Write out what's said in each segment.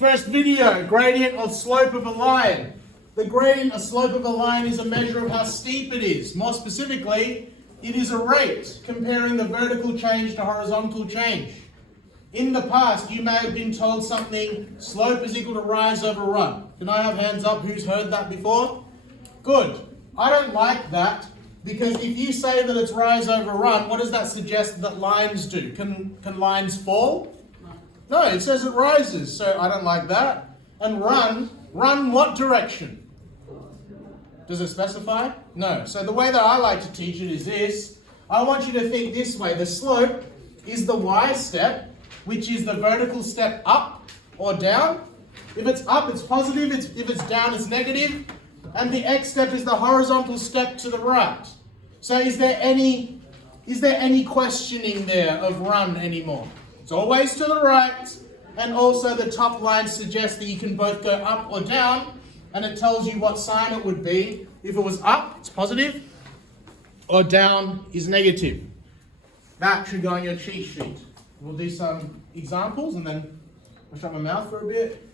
First video, gradient or slope of a line. The gradient or slope of a line is a measure of how steep it is. More specifically, it is a rate comparing the vertical change to horizontal change. In the past, you may have been told something, slope is equal to rise over run. Can I have hands up who's heard that before? Good. I don't like that, because if you say that it's rise over run, what does that suggest that lines do? Can lines fall? No, it says it rises, so I don't like that. And run what direction? Does it specify? No. So the way that I like to teach it is this. I want you to think this way. The slope is the y step, which is the vertical step up or down. If it's up, it's positive. If it's down, it's negative. And the x step is the horizontal step to the right. So is there any questioning there of run anymore? It's always to the right, and also the top line suggests that you can both go up or down, and it tells you what sign it would be. If it was up, it's positive, or down is negative. That should go on your cheat sheet. We'll do some examples, and then I'll shut my mouth for a bit.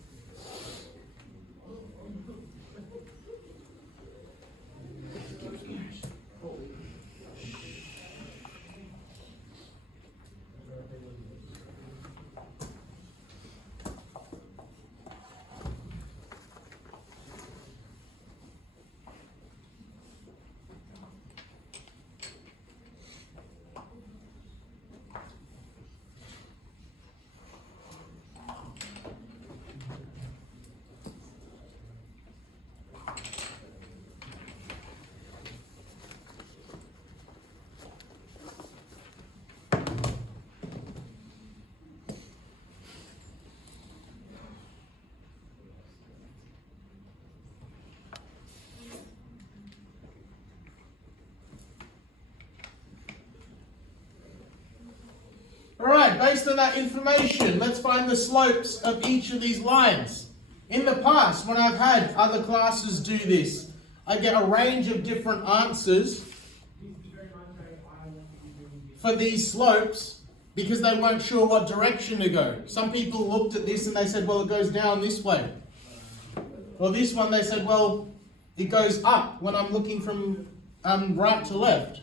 Alright, based on that information, let's find the slopes of each of these lines. In the past, when I've had other classes do this, I get a range of different answers for these slopes because they weren't sure what direction to go. Some people looked at this and they said, well, it goes down this way. Or this one, they said, well, it goes up when I'm looking from right to left.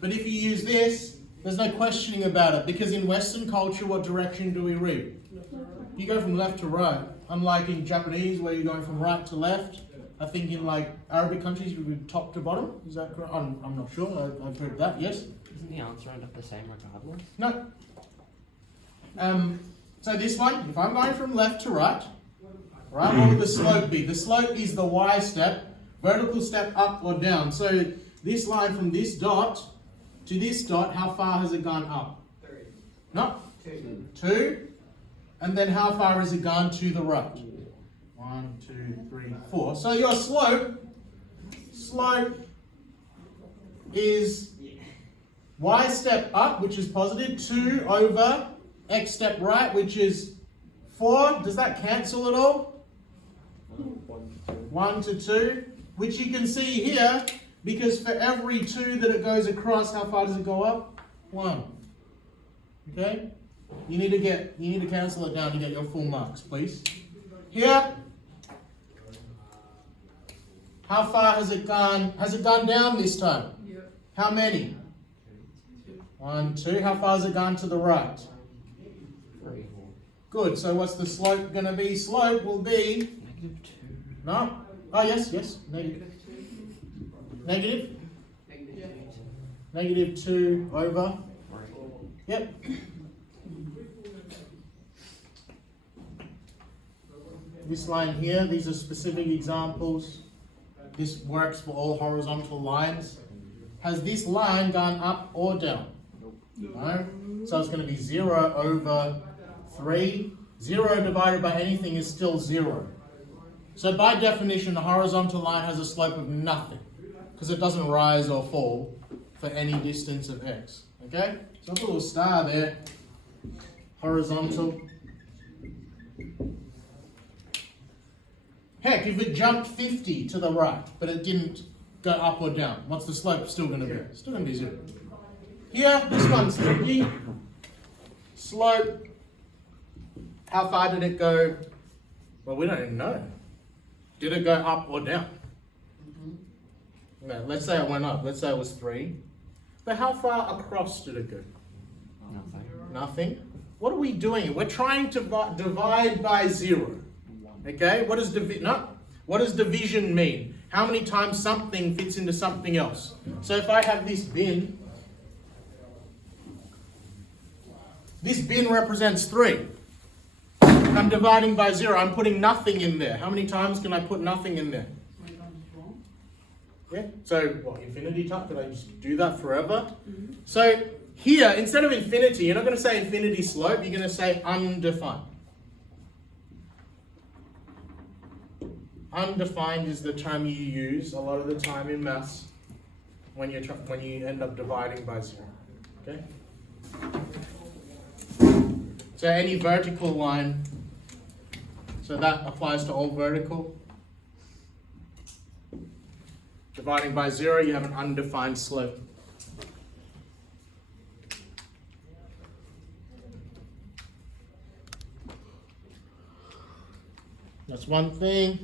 But if you use this, there's no questioning about it, because in Western culture, what direction do we read? You go from left to right. Unlike in Japanese, where you're going from right to left. I think in like Arabic countries, you read top to bottom. Is that correct? I'm not sure. I've heard that. Yes. Isn't the answer end up the same regardless? No. So this one, if I'm going from left to right, what would the slope be? The slope is the y step, vertical step up or down. So this line from this dot to this dot, how far has it gone up? 3. No? 2. 2. And then how far has it gone to the right? 1, 2, 3, 4. So your slope is y step up, which is positive, 2 over x step right, which is 4. Does that cancel at all? 1 to 2, which you can see here, because for every 2 that it goes across, how far does it go up? 1. Okay? You need to cancel it down to get your full marks, please. Here, how far has it gone? Has it gone down this time? Yeah. How many? 1, 2. How far has it gone to the right? 3. Good. So what's the slope going to be? Slope will be... -2. No? Oh, yes. Negative. Negative? Negative 2. -2 over? 3. Yep. This line here, these are specific examples. This works for all horizontal lines. Has this line gone up or down? No. So it's going to be 0 over 3. 0 divided by anything is still 0. So by definition, the horizontal line has a slope of nothing, because it doesn't rise or fall for any distance of x. Okay? So I'll put a little star there. Horizontal. Heck, if it jumped 50 to the right, but it didn't go up or down, what's the slope still going to be? Still going to be 0. Here, this one's tricky. Slope. How far did it go Well, we don't even know. Did it go up or down? No, let's say it went up. Let's say it was 3. But how far across did it go? Nothing. Nothing. What are we doing? We're trying to divide by 0. Okay? What does division mean? How many times something fits into something else? So if I have this bin represents 3. I'm dividing by 0. I'm putting nothing in there. How many times can I put nothing in there? Yeah. So what, infinity type? Could I just do that forever? So here, instead of infinity, you're not going to say infinity slope. You're going to say undefined. Undefined is the term you use a lot of the time in maths when you end up dividing by 0. Okay. So any vertical line. So that applies to all vertical. Dividing by 0, you have an undefined slope. That's one thing.